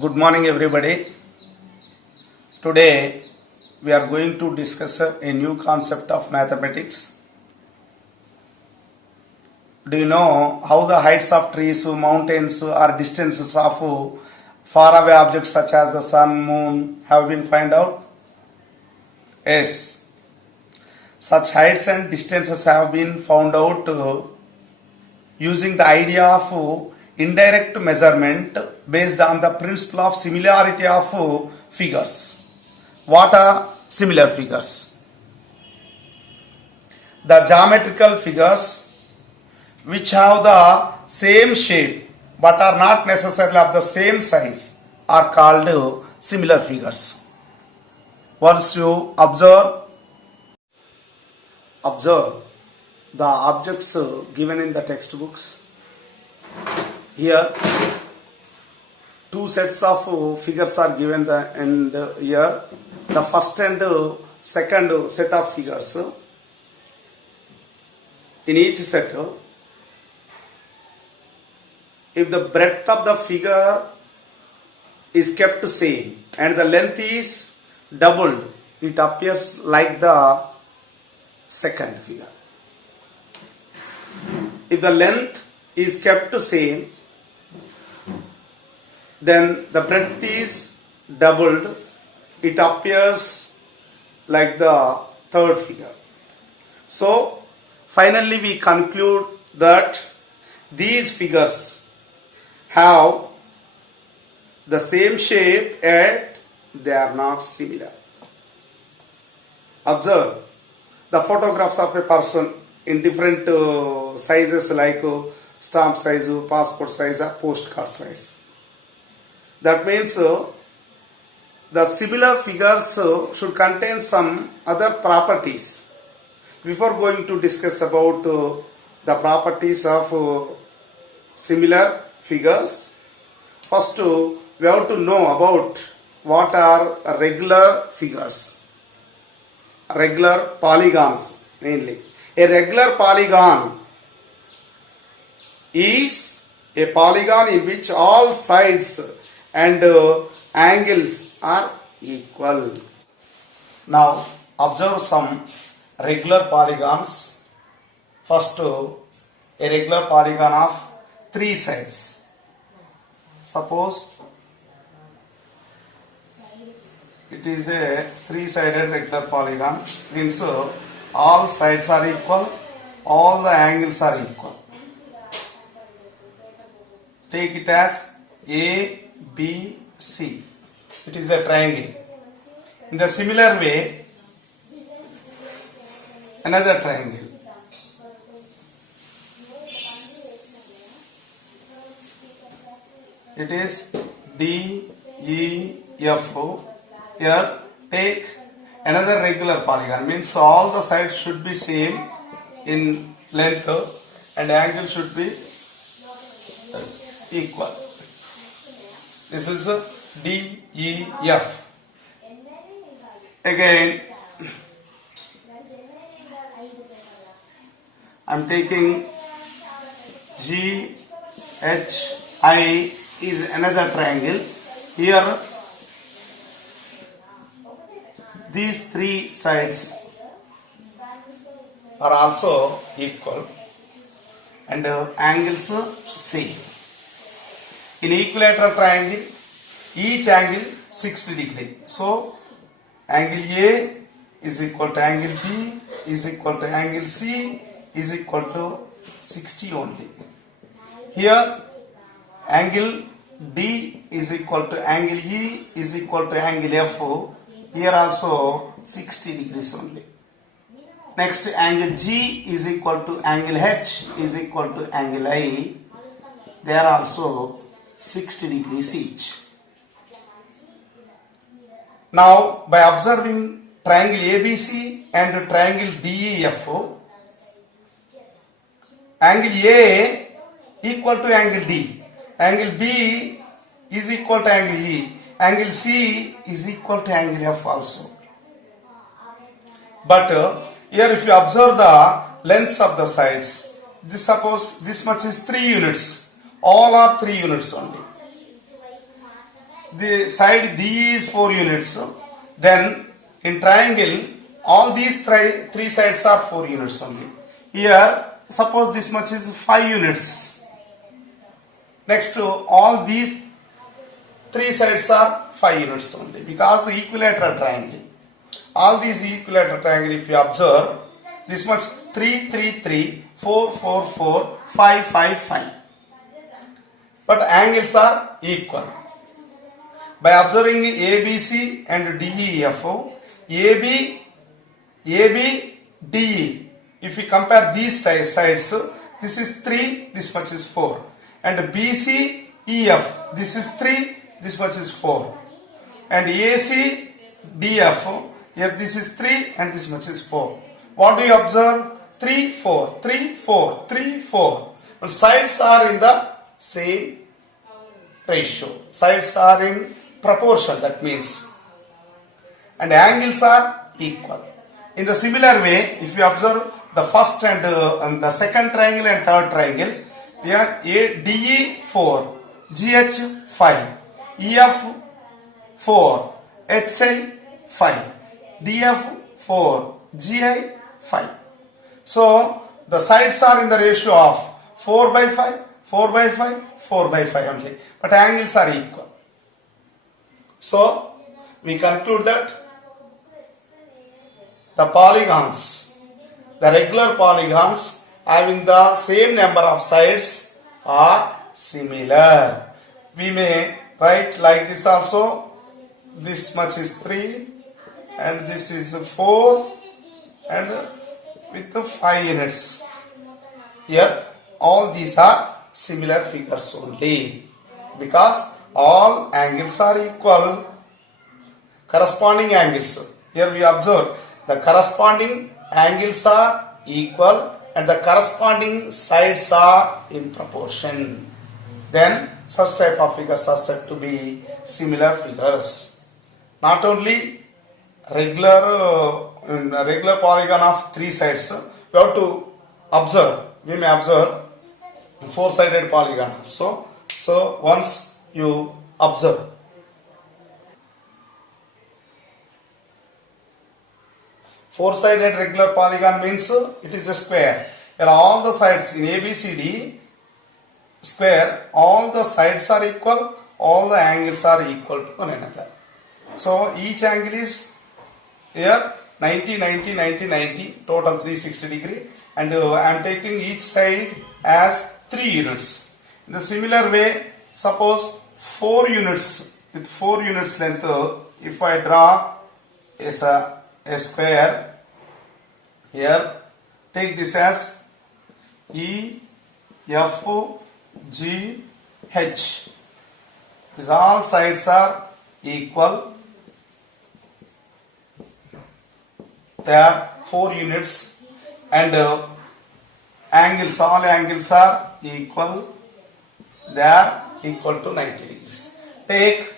Good morning, everybody. Today we are going to discuss a new concept of mathematics. Do you know how the heights of trees, mountains, or distances of faraway objects such as the sun, moon have been found out? Yes, such heights and distances have been found out using the idea of indirect measurement based on the principle of similarity of figures. What are similar figures? The geometrical figures which have the same shape but are not necessarily of the same size are called similar figures. Once you observe the objects given in the textbooks, here two sets of figures are given and here the first and second set of figures. In each set, if the breadth of the figure is kept same and the length is doubled, it appears like the second figure. If the length is kept same, then the breadth is doubled, it appears like the third figure. So finally we conclude that these figures have the same shape yet they are not similar. Observe the photographs of a person in different sizes like stamp size, passport size, or postcard size. That means the similar figures should contain some other properties. Before going to discuss about the properties of similar figures, first we have to know about what are regular figures. Regular polygons mainly. A regular polygon is a polygon in which all sides and angles are equal. Now observe some regular polygons. First, a regular polygon of three sides. Suppose it is a three-sided regular polygon, means all sides are equal, all the angles are equal. Take it as A, B, C. It is a triangle. In the similar way, another triangle. It is D, E, F. Here take another regular polygon, means all the sides should be same in length and angle should be equal. This is D, E, F. Again, I am taking G, H, I is another triangle. Here these three sides are also equal and angles same. In equilateral triangle, each angle 60 degree. So angle A is equal to angle B is equal to angle C is equal to 60 only. Here angle D is equal to angle E is equal to angle F. Here also 60 degrees only. Next, angle G is equal to angle H is equal to angle I. They are also 60 degrees each. Now, by observing triangle ABC and triangle DEF, angle A equal to angle D, angle B is equal to angle E, angle C is equal to angle F also. But here if you observe the lengths of the sides, this suppose this much is 3 units, all are 3 units only. the side D is 4 units, then in triangle all these three sides are 4 units only. Here suppose this much is 5 units. Next to all these three sides are 5 units only because equilateral triangle. All these equilateral triangle, if you observe, this much 3, 3, 3, 4, 4, 4, 5, 5, 5. But angles are equal. By observing ABC and DEF, AB, DE, if we compare these sides, this is 3, this much is 4. And BC, EF, this is 3, this much is 4. And AC, DF, here this is 3 and this much is 4. What do you observe? 3, 4, 3, 4, 3, 4. But sides are in the same ratio. Sides are in proportion, that means. And angles are equal. In the similar way, if you observe the first and the second triangle and third triangle, here DE 4, GH 5, EF 4, HI 5, DF 4, GI 5. So the sides are in the ratio of 4 by 5, 4 by 5, 4 by 5 only. But angles are equal. So we conclude that the polygons, the regular polygons having the same number of sides are similar. We may write like this also. This much is 3 and this is 4 and with the 5 units. Here all these are similar figures only because all angles are equal. Corresponding angles. Here we observe the corresponding angles are equal and the corresponding sides are in proportion. Then such type of figures are said to be similar figures. Not only regular polygon of three sides, we have to observe. We may observe four-sided polygon also. So once you observe, four-sided regular polygon means it is a square. Where all the sides in ABCD square, all the sides are equal, all the angles are equal to one another. So each angle is here 90, 90, 90, 90, total 360 degree, and I am taking each side as 3 units. In the similar way, suppose 4 units with 4 units length, if I draw as a square, here take this as E, F, G, H. These all sides are equal. They are 4 units and angles, all angles are equal. They are equal to 90 degrees. Take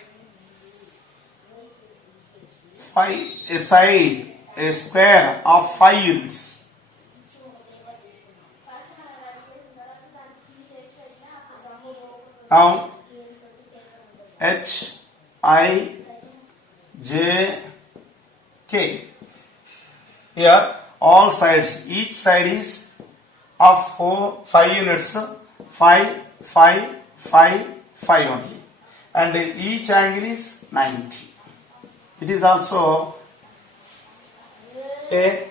a side, a square of 5 units. Now H, I, J, K. Here all sides, each side is of 5 units, 5, 5, 5, 5 only. And each angle is 90. It is also a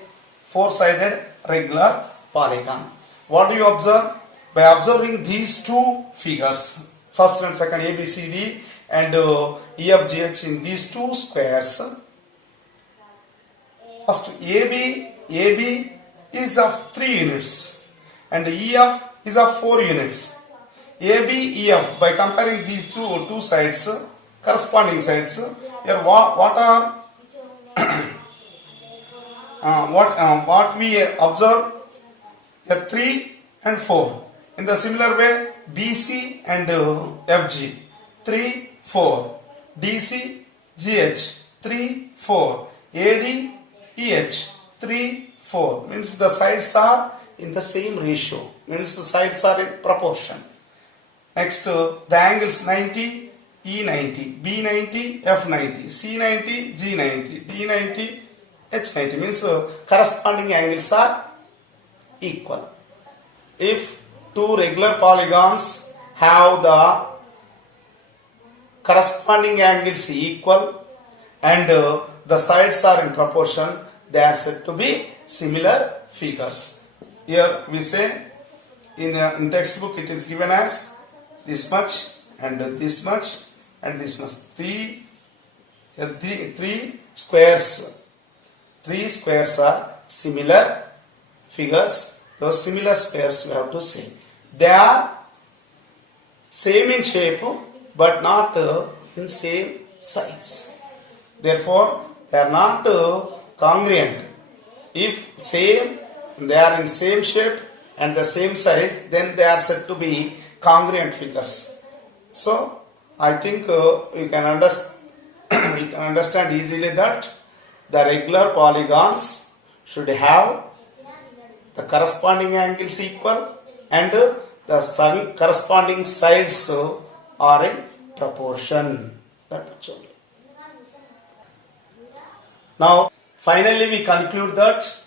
four-sided regular polygon. What do you observe? By observing these two figures, first and second ABCD and EFGH in these two squares. First AB is of 3 units and EF is of 4 units. AB, EF, by comparing these two sides, corresponding sides, here what are what we observe? Here 3 and 4. In the similar way, BC and FG, 3, 4, DC, GH, 3, 4, AD, EH, 3, 4. Means the sides are in the same ratio. Means the sides are in proportion. Next, the angles 90, E90, B90, F90, C90, G90, D90, H90 means corresponding angles are equal. If two regular polygons have the corresponding angles equal and the sides are in proportion, they are said to be similar figures. Here we say in textbook it is given as this much and this much and this much. Three squares. Three squares are similar figures. Those similar squares we have to say. They are same in shape but not in same size. Therefore, they are not congruent. If they are in same shape and the same size, then they are said to be congruent figures. So, I think you can understand easily that the regular polygons should have the corresponding angles equal and the corresponding sides are in proportion. That's all. Now, finally we conclude that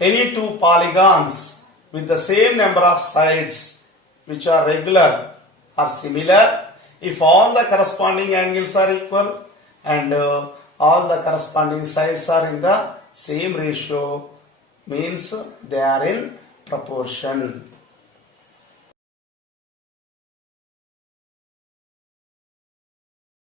any two polygons with the same number of sides which are regular or similar if all the corresponding angles are equal and all the corresponding sides are in the same ratio means they are in proportion.